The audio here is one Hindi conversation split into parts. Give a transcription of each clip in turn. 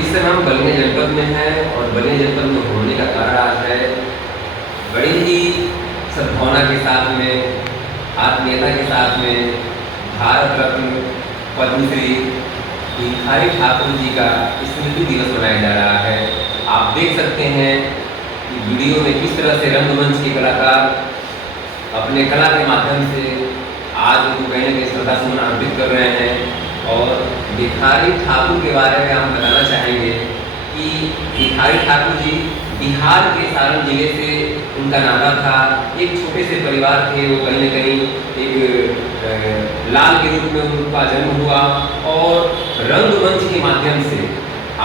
इस समय हम बलिया जनपद में हैं और बलिया जनपद में होने का कारण आज है बड़ी ही सद्भावना के साथ में, आत्मीयता के साथ में भारत रत्न पद्मश्री भिखारी ठाकुर जी का स्मृति दिवस मनाया जा रहा है। आप देख सकते हैं कि वीडियो में किस तरह से रंगमंच के कलाकार अपने कला के माध्यम से आज उनको कहीं न कहीं श्रद्धा सुमन अर्पित कर रहे हैं। और भिखारी ठाकुर के बारे में हम बताना चाहेंगे कि भिखारी ठाकुर जी बिहार के सारण जिले से उनका नाता था। एक छोटे से परिवार थे, वो कहीं न कहीं एक लाल के रूप में उनका जन्म हुआ और रंगमंच के माध्यम से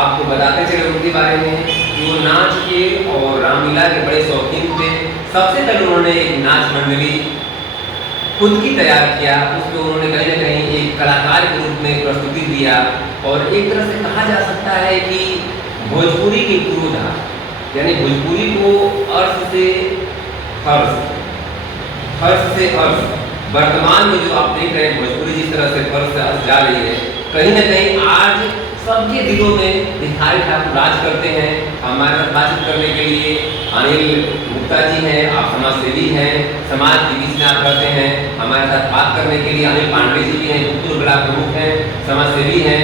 आपको बताते चले उनके बारे में कि वो नाच के और रामलीला के बड़े शौकीन थे। सबसे पहले उन्होंने एक नाच मंडली खुद की तैयार किया, उसमें उन्होंने कहीं न कहीं एक कलाकार के रूप में प्रस्तुति दिया और एक तरह से कहा जा सकता है कि भोजपुरी की पूर्वधा, यानी भोजपुरी को अर्थ से हर्ष, हर्ष से अर्थ, वर्तमान में जो आप देख रहे हैं भोजपुरी जिस तरह से फर्श से अर्थ जा रही है, कहीं न कहीं आज सबके दिलों में भिखारी ठाकुर राज करते हैं। हमारे साथ बातचीत करने के लिए अनिल गुप्ता जी हैं, आप समाज सेवी हैं, समाज के बीच में आप रहते हैं। हमारे साथ बात करने के लिए अनिल पांडे जी भी हैं, पूर्व जिला प्रमुख हैं, समाज सेवी हैं।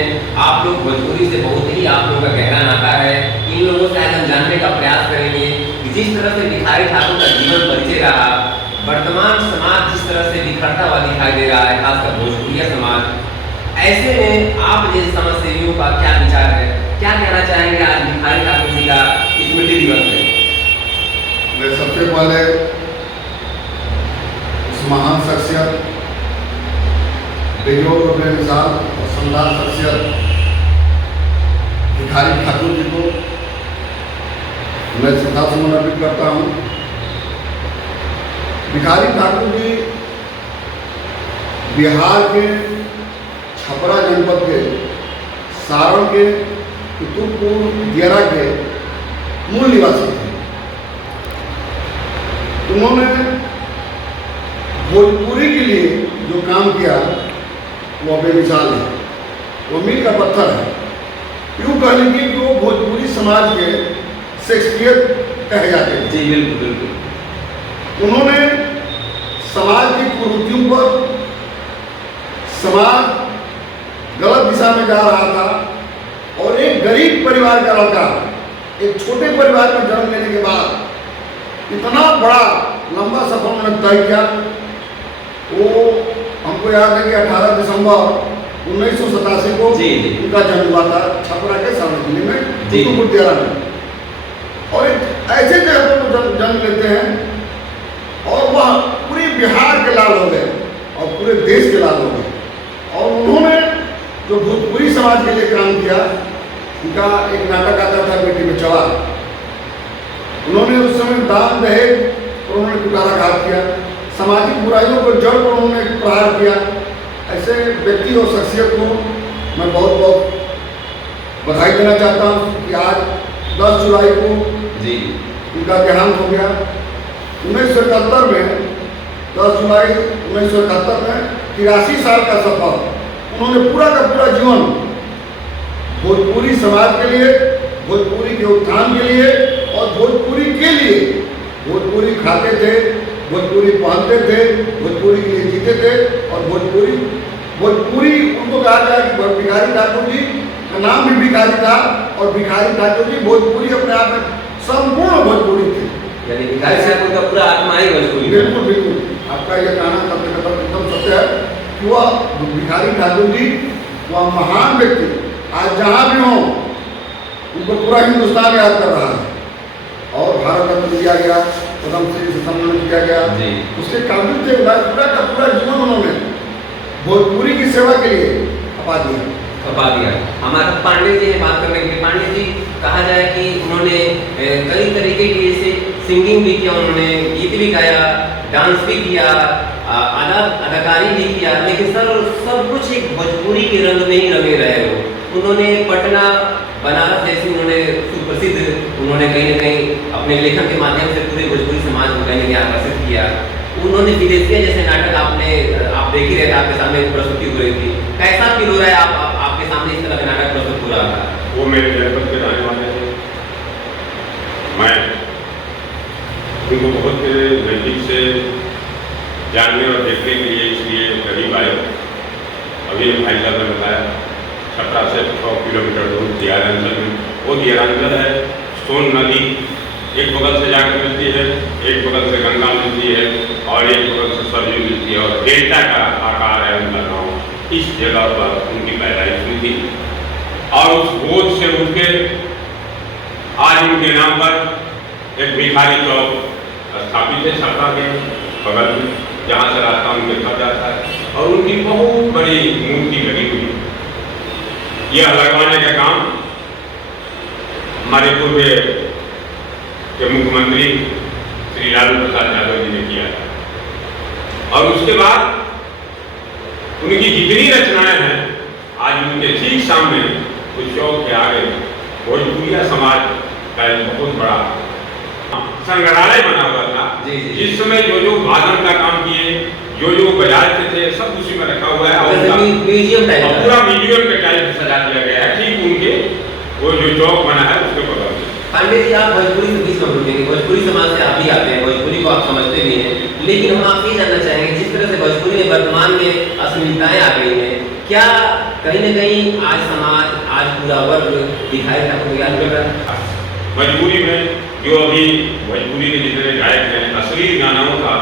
आप लोग भोजपुरी से बहुत ही आप लोगों का गहरा नाता है। इन लोगों से आज हम जानने का प्रयास करेंगे कि जिस तरह से भिखारी ठाकुर का जीवन परिचय रहा, वर्तमान समाज जिस तरह से बिखरता हुआ दिखाई दे रहा है, खासकर भोजपुरिया समाज, ऐसे में आप जैसे समाज सेवियों का क्या विचार है, क्या कहना चाहेंगे आज भिखारी ठाकुर जी का स्मृति दिवस है? मैं सबसे पहले उस महान शख्सियत, बेजोड़ और बेमिसाल और शानदार शख्सियत भिखारी ठाकुर जी को मैं श्रद्धा सुमन अर्पित करता हूँ। भिखारी ठाकुर जी बिहार के छपरा जनपद के सारण के कुतुबपुर दियारा के मूल निवासी थे। उन्होंने भोजपुरी के लिए जो काम किया वो बेमिसाल है, वो मील का पत्थर है। यूँ कह लीजिए कि वो भोजपुरी समाज के शेक्सपियर कहे जाते हैं। जी बिल्कुल बिल्कुल। उन्होंने समाज की कुरीतियों पर, समाज गलत दिशा में जा रहा था और एक गरीब परिवार का लड़का एक छोटे परिवार में जन्म लेने के बाद इतना बड़ा लंबा सफर उन्होंने तय किया। वो हमको याद है कि 18 दिसंबर 1987 को उनका जन्म हुआ था छपरा के सारण जिले में कुतुबपुर दियारा में। और एक ऐसे जगह पर वो जन्म लेते हैं और वह पूरे बिहार के लाल हो गए और पूरे देश के लाल हो गए। और उन्होंने जो भोजपुरी समाज के लिए काम किया, उनका एक नाटक आता था बेटी बचाओ। उन्होंने उस समय दान दहेज और उन्होंने कुटाराघात किया, सामाजिक बुराइयों को जड़ पर उन्होंने प्रहार किया। ऐसे व्यक्ति और शख्सियत को मैं बहुत बहुत बधाई देना चाहता हूँ कि आज 10 जुलाई को जी उनका देहांत हो गया। 1971 में 10 जुलाई 1971 में 83 साल का सफर उन्होंने पूरा का पूरा जीवन भोजपुरी समाज के लिए, भोजपुरी के उत्थान के लिए और भोजपुरी के लिए, भोजपुरी खाते थे, भोजपुरी पहनते थे, भोजपुरी के लिए जीते थे। और भोजपुरी उनको कहा गया कि भिखारी ठाकुर जी का नाम भी भिखारी था और भिखारी ठाकुर जी भोजपुरी अपने आप में संपूर्ण भोजपुरी थे। यानी भिखारी ठाकुर का पूरा आत्मा ही भोजपुरी। बिल्कुल बिल्कुल, आपका यह कहना एकदम सत्य है कि वह भिखारी ठाकुर जी वह महान व्यक्ति आज जहाँ भी हो उनको पूरा हिंदुस्तान याद कर रहा है और भारत रत्न दिया गया, पद्मश्री से सम्मानित किया गया। उसके काबिल थे। पूरा का पूरा जीवन उन्होंने भोजपुरी की सेवा के लिए खपा दिया। हमारे पांडे जी हैं बात करने के लिए। पांडे जी, कहा जाए कि उन्होंने कई तरीके की जैसे सिंगिंग भी किया, उन्होंने गीत भी गाया, डांस भी किया, अदाकारी भी किया, लेकिन सर सब कुछ एक भोजपुरी के रंग में ही रंगे रहे हो। उन्होंने पटना, बनारस जैसे उन्होंने सुप्रसिद्ध, उन्होंने कहीं न कहीं अपने लेखन के माध्यम से पूरे भोजपुरी समाज को कहीं न कहीं आकर्षित किया। उन्होंने विदेशिया जैसे नाटक आप देख ही रहे थे, आपके सामने प्रस्तुति हो रही थी। कैसा फील हो रहा है आपके सामने इस तरह का नाटक प्रस्तुत पूरा था? वो मेरे जनपद के रहने वाले थे। मैं उनको बहुत नज़दीक से जानने और देखने के लिए इसलिए करीब आए। अभी भाई साहब ने बताया 17 से 6 किलोमीटर दूर दियारांचल में, वो दियारांचल है सोन नदी एक बगल से जाकर मिलती है, एक बगल से गंगा मिलती है और एक बगल से सरयू मिलती है और डेल्टा का आकार है उनका गाँव। इस जगह पर उनकी पैदाइश हुई थी और उस बोझ से उठ के आज उनके नाम पर एक भिखारी चौक स्थापित है छपरा के बगल में, जहाँ से रास्ता उनके घर जाता है और उनकी बहुत बड़ी मूर्ति लगी हुई है। यह लगवाने का काम हमारे पूर्व के मुख्यमंत्री श्री लालू प्रसाद यादव जी ने किया था और उसके बाद उनकी जितनी रचनाएं हैं आज उनके ठीक सामने उस चौक के आगे भोजपुरिया समाज का एक बहुत बड़ा संग्रहालय बना हुआ था। जिस समय जो वादन का काम किए, जो बजाते थे, सब उसी में रखा हुआ है और म्यूजियम टाइप पूरा म्यूजियम के टाइप सजा दिया गया है ठीक उनके वो जो चौक बना है उसके बगल में। पांडे जी, आप भोजपुरी से बीच में रुकेंगे, भोजपुरी समाज से आप भी आते हैं, भोजपुरी को आप समझते भी हैं, लेकिन हम आपसे ये जानना चाहेंगे जिस तरह से भोजपुरी में वर्तमान में अश्लीलताएं आ गई हैं, क्या कहीं न कहीं आज समाज, आज पूरा वर्ग दिखाई कर रहा है? भोजपुरी में जो अभी भोजपुरी के जितने गायक हैं अश्लील गानों का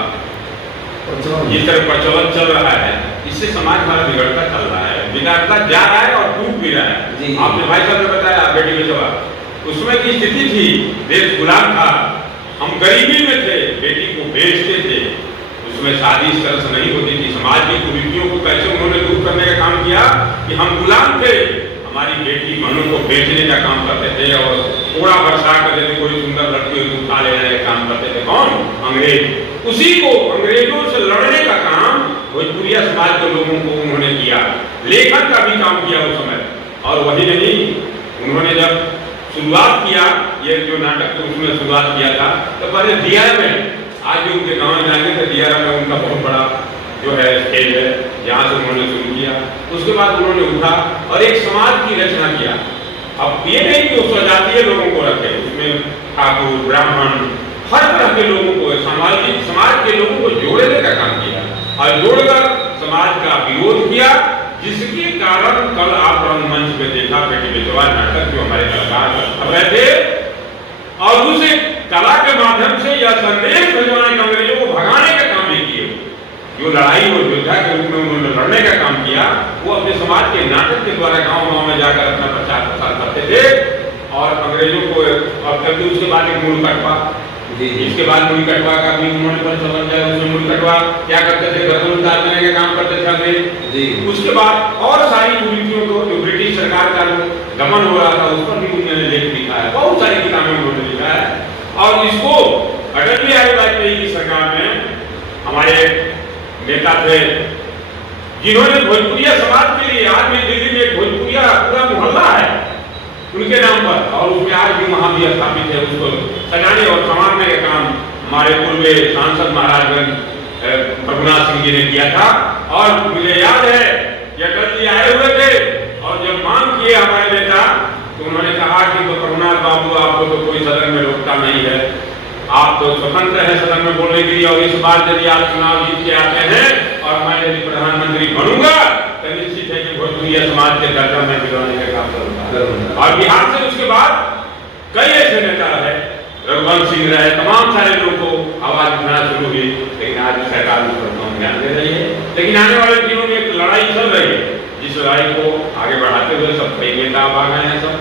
जिस तरह प्रचलन चल रहा है, इससे समाज हमारा बिगड़ता चल रहा है, बिगड़ता जा रहा है और टूट भी रहा है। आपने भाई साहब ने बताया बेटी बेचवा, उसमें की स्थिति थी, देश गुलाम था, हम गरीबी में थे, बेटी को बेचते थे, उसमें शादी इस तरह से नहीं होती थी। समाज की कुरीतियों को कैसे उन्होंने दूर करने का काम किया कि हम गुलाम थे, हमारी बेटी बहनों को बेचने का काम करते थे और थोड़ा बरसा कर देते, कोई सुंदर लड़की उठा लेने का काम करते थे। कौन? अंग्रेज। उसी को अंग्रेजों से लड़ने का काम भोजपुरिया समाज के लोगों को उन्होंने किया, लेखन का भी काम किया उस समय। और वही नहीं, उन्होंने जब शुरुआत किया ये जो नाटक तो उसमें शुरुआत किया था, तो पहले दियारा में, आज भी उनके गाँव में जाएंगे तो दियारा में उनका बहुत बड़ा जो है स्टेज है, जहाँ से उन्होंने शुरू किया। उसके बाद उन्होंने उठा और एक समाज की रचना किया। अब ये नहीं कि उस जातीय लोगों को रखे, उसमें ठाकुर, ब्राह्मण, हर तरह के लोगों को, सामाजिक समाज के लोगों को जोड़ने का काम किया और जोड़कर समाज का विरोध किया, जिसके कारण कल आप रंगमंच पे देखा बेटी बेचवा नाटक जो हमारे कलाकार कर रहे थे और उसे कला के माध्यम से यह संदेश भिजवाने का, अंग्रेजों को भगाने का काम नहीं किए। जो लड़ाई और योद्धा के रूप में उन्होंने लड़ने का काम किया, वो अपने समाज के नाटक के द्वारा गांव-गांव में जाकर अपना प्रचार प्रसार करते थे और अंग्रेजों को अब करके उसके बाद एक मूल कटवा, इसके बाद मूल कटवा का भी उन्होंने प्रचलन किया। उसमें मूल कटवा क्या करते थे, गर्दन उतार देने का काम करते थे अंग्रेज। उसके बाद और सारी कुरीतियों को जो ब्रिटिश सरकार का दमन हो रहा था उस पर भी उन्होंने लेख लिखा है, बहुत सारी किताबें उन्होंने लिखा है। और इसको अटल बिहारी वाजपेयी की सरकार में हमारे नेता थे जिन्होंने भोजपुरिया समाज के लिए, आज भी दिल्ली में भोजपुरिया पूरा मोहल्ला है उनके नाम पर और उसमें आज भी वहाँ भी स्थापित है, उसको सजाने और संवारने का काम हमारे पूर्व सांसद महाराजगंज प्रभुनाथ सिंह जी ने किया था। और मुझे याद है कि अटल जी आए हुए थे और जब मांग किए हमारे नेता तो उन्होंने कहा कि तो प्रभुनाथ बाबू आपको तो कोई सदन में रोकता नहीं है, आप तो स्वतंत्र है सदन में बोलने के लिए और इस बार यदि आप चुनाव जीत के आते हैं और मैं यदि प्रधानमंत्री बनूंगा तो निश्चित है कि भोजपुरिया समाज के दर्जा में दिलाने का काम करूंगा। और बिहार से उसके बाद कई ऐसे नेता रहे, रघुवंश सिंह रहे, तमाम सारे लोगों को आवाज उठाना शुरू हुई, लेकिन आज सरकार उस पर ध्यान दे रही है। लेकिन आने वाले दिनों में एक लड़ाई चल रही है, जिस लड़ाई को आगे बढ़ाते हुए सब कई नेता आ गए हैं, सब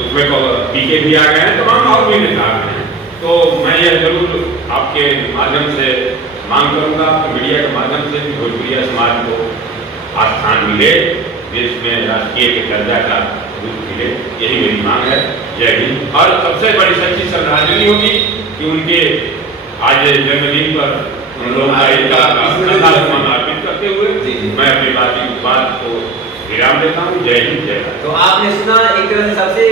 उसमें पीके भी आ गए हैं, तमाम और भी नेता आ गए हैं। तो मैं यह जरूर आपके माध्यम से मांग करूंगा, मीडिया के माध्यम से भी भोजपुरिया समाज को स्थान मिले, देश में राष्ट्रीय के दर्जा का रूप मिले, यही मेरी मांग है। जय हिंद। और सबसे बड़ी सच्ची श्रद्धांजलि होगी कि उनके आज जन्मदिन पर उन लोग अर्पित करते हुए मैं अपनी बात को विराम देता हूँ। जय हिंद, जय भारत। तो आपने सुना, एक तरह से सबसे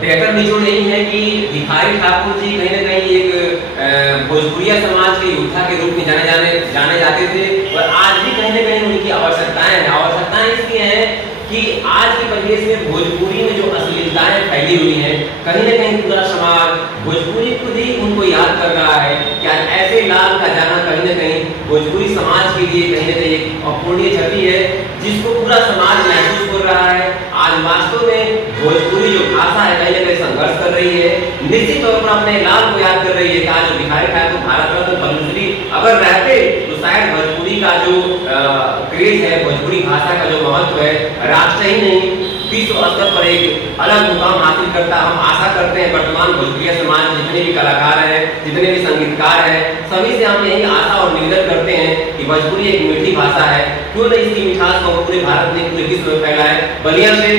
बेहतर निचोड़ यही है कि भिखारी ठाकुर जी कहीं न कहीं एक भोजपुरिया समाज के योद्धा के रूप में जाने जाते थे और आज भी कहीं न कहीं उनकी आवश्यकताएं हैं। आवश्यकताएं इसलिए हैं कि आज की प्रदेश में भोजपुरी में जो अश्लीलताएं फैली हुई हैं, कहीं ना कहीं पूरा समाज भोजपुरी खुद ही उनको याद कर रहा है। क्या ऐसे लाल का जाना कहीं ना कहीं भोजपुरी समाज के लिए कहीं ना कहीं एक अपूर्णीय क्षति है, जिसको पूरा समाज महसूस कर रहा है। आज वास्तव में भोजपुरी जो भाषा है कहीं ना कहीं संघर्ष कर रही है, निश्चित तौर पर अपने लाल को याद कर रही है कि आज जो भिखारी ठाकुर भारत रत्न पद्मश्री अगर रहते तो शायद भोजपुरी का जो क्रेज है, भोजपुरी भाषा का जो महत्व है, राष्ट्र ही नहीं विश्व स्तर पर एक अलग मुकाम हासिल करता। हम आशा करते हैं वर्तमान भोजपुरी समाज जितने भी कलाकार हैं, जितने भी संगीतकार हैं, सभी से हम यही आशा और निवेदन करते हैं कि भोजपुरी एक मीठी भाषा है, क्यों नहीं इसकी मिठास को पूरे भारत में, पूरे विश्व में फैलाए। बलिया से